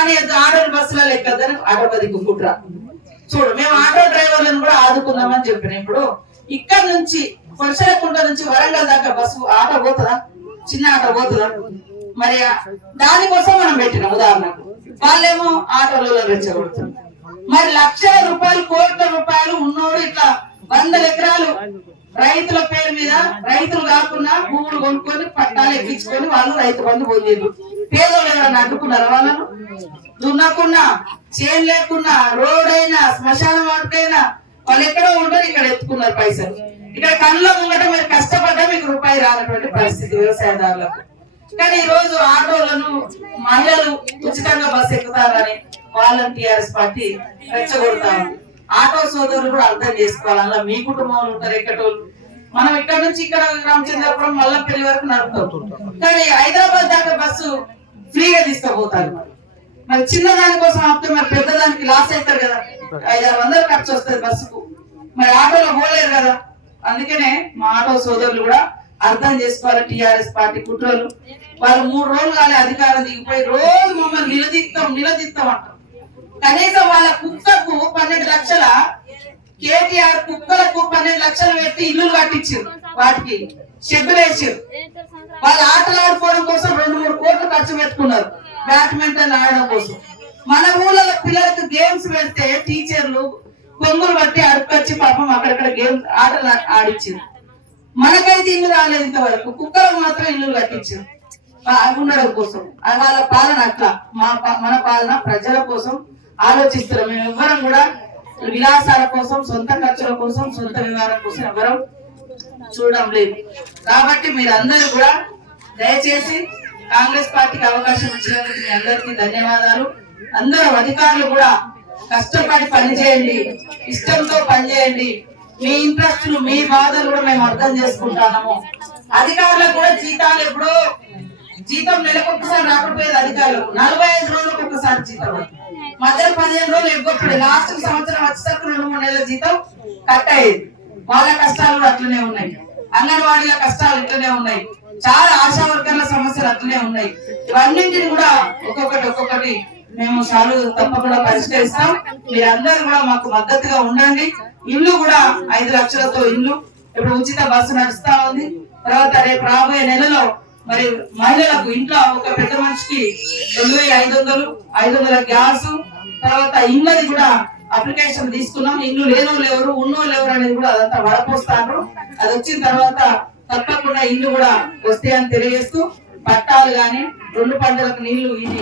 రాని ఆటోలు బస్సులో లెక్కదని ఆటో బదికి కుట్ర. చూడు, మేము ఆటో డ్రైవర్లను కూడా ఆదుకుందామని చెప్పిన. ఇప్పుడు ఇక్కడ నుంచి కొనసలకుంట నుంచి వరంగల్ దాకా బస్సు ఆటో పోతుందా? చిన్న ఆటో పోతుందా? మరి దానికోసం మనం పెట్టినాం. ఉదాహరణకు వాళ్ళేమో ఆటోలలో రెచ్చగొడుతుంది. మరి లక్షల రూపాయలు, కోట్ల రూపాయలు ఉన్నోడు ఇట్లా 100 ఎకరాలు రైతుల పేరు మీద, రైతులు కాకుండా భూములు కొనుక్కొని పట్టాలు ఎక్కించుకొని వాళ్ళు రైతు బంధు పొందిండ్రు. పేదోళ్ళు ఎవరైనా అడ్డుకున్నారా? వాళ్ళను దున్నకున్నా, చేను లేకున్నా, రోడ్ అయినా, శ్మశాన వాటికైనా వాళ్ళు ఎక్కడో ఉండరు, ఇక్కడ ఎత్తుకున్నారు పైసలు. ఇక్కడ కళ్ళ ముంగట మీరు కష్టపడ్డా మీకు రూపాయి రానటువంటి పరిస్థితి వ్యవసాయదారులకు. కానీ ఈ రోజు ఆటోలను మహిళలు ఉచితంగా బస్సు ఎక్కుతారని వాళ్ళని టీఆర్ఎస్ పార్టీ రెచ్చగొడతాము. ఆటో సోదరులు కూడా అర్థం చేసుకోవాలి. అలా మీ కుటుంబంలో ఉంటారు ఎక్కటోళ్ళు. మనం ఇక్కడ నుంచి ఇక్కడ రామచంద్రపురం మల్లపల్లి వరకు నడుపుతాం, కానీ హైదరాబాద్ దాకా బస్సు ఫ్రీగా తీసుకుపోతారు. మరి చిన్న దాని కోసం ఆపితే మరి పెద్దదానికి లాస్ అవుతారు కదా. 500-600 ఖర్చు వస్తుంది బస్సుకు. మరి ఆటోలో పోలేరు కదా. అందుకనే మా ఆటో సోదరులు కూడా అర్థం చేసుకోవాలి. టిఆర్ఎస్ పార్టీ కుట్రలు. వాళ్ళు 3 రోజులు కాలే అధికారం దిగిపోయి రోజు మమ్మల్ని నిలదీస్తాం అంటారు. కనీసం వాళ్ళ కుక్కకు 12 లక్షల, కేటీఆర్ కుక్కలకు 12 లక్షలు పెట్టి ఇల్లు కట్టించారు, వాటికి షెడ్లు వేసారు. వాళ్ళ ఆటలు ఆడుకోవడం కోసం 2-3 కోట్లు ఖర్చు పెట్టుకున్నారు బ్యాడ్మింటన్ ఆడడం కోసం. మన ఊళ్ళో పిల్లలకు గేమ్స్ పెడితే టీచర్లు కొంగులు బట్టి అడుకొచ్చి పాపం అక్కడక్కడ గేమ్స్ ఆటలు ఆడిచ్చారు. మనకైతే ఇల్లు రాలేదు ఇంతవరకు. కుక్కలకు మాత్రం ఇల్లు కట్టించారు ఉండడం కోసం. వాళ్ళ పాలన అట్లా. మన పాలన ప్రజల కోసం ఆలోచిస్తున్నాం. మేము ఎవ్వరం కూడా విలాసాల కోసం, సొంత ఖర్చుల కోసం, సొంత వివరాల కోసం ఎవరం చూడడం లేదు. కాబట్టి మీరందరూ కూడా దయచేసి కాంగ్రెస్ పార్టీకి అవకాశం ఇచ్చినందుకు మీ అందరికీ ధన్యవాదాలు. అందరూ అధికారులు కూడా కష్టపడి పనిచేయండి, ఇష్టంతో పనిచేయండి. మీ ఇంట్రెస్టులు, మీ బాధలు కూడా మేము అర్థం చేసుకుంటాము. అధికారులకు కూడా జీతాలు ఎప్పుడో జీతం నెలకొకసారి రాకపోయేది. అధికారులు 45 రోజులకు ఒకసారి జీతం, మధ్యలో 15 రోజులు ఎగ్గొట్టుడు, లాస్ట్ సంవత్సరం వచ్చేసరికి 2-3 నెలల జీతం కట్ అయ్యేది. వాళ్ళ కష్టాలు కూడా అట్లనే ఉన్నాయి. అంగన్వాడీల కష్టాలు ఇట్లనే ఉన్నాయి. చాలా ఆశా వర్కర్ల సమస్యలు అట్లనే ఉన్నాయి. ఇవన్నింటిని కూడా ఒక్కొక్కటి మేము చాలు తప్పకుండా పరిష్కరిస్తాం. మీరందరూ కూడా మాకు మద్దతుగా ఉండండి. ఇల్లు కూడా 5 లక్షలతో ఇల్లు ఇప్పుడు ఉచిత బస్సు నడుస్తా ఉంది. తర్వాత రేపు రాబోయే నెలలో మరి మహిళలకు ఇంట్లో ఒక పెద్ద మనిషికి 2500 గ్యాస్, తర్వాత ఇళ్ళది కూడా అప్లికేషన్ తీసుకున్నాం. ఇల్లు లేనోళ్ళు ఎవరు, ఉన్నోళ్ళు ఎవరు అనేది కూడా అదంతా వడపోస్తారు. అది వచ్చిన తర్వాత తప్పకుండా ఇల్లు కూడా వస్తాయని తెలియజేస్తూ, పట్టాలు గాని 2 పంటలకు నీళ్లు ఇది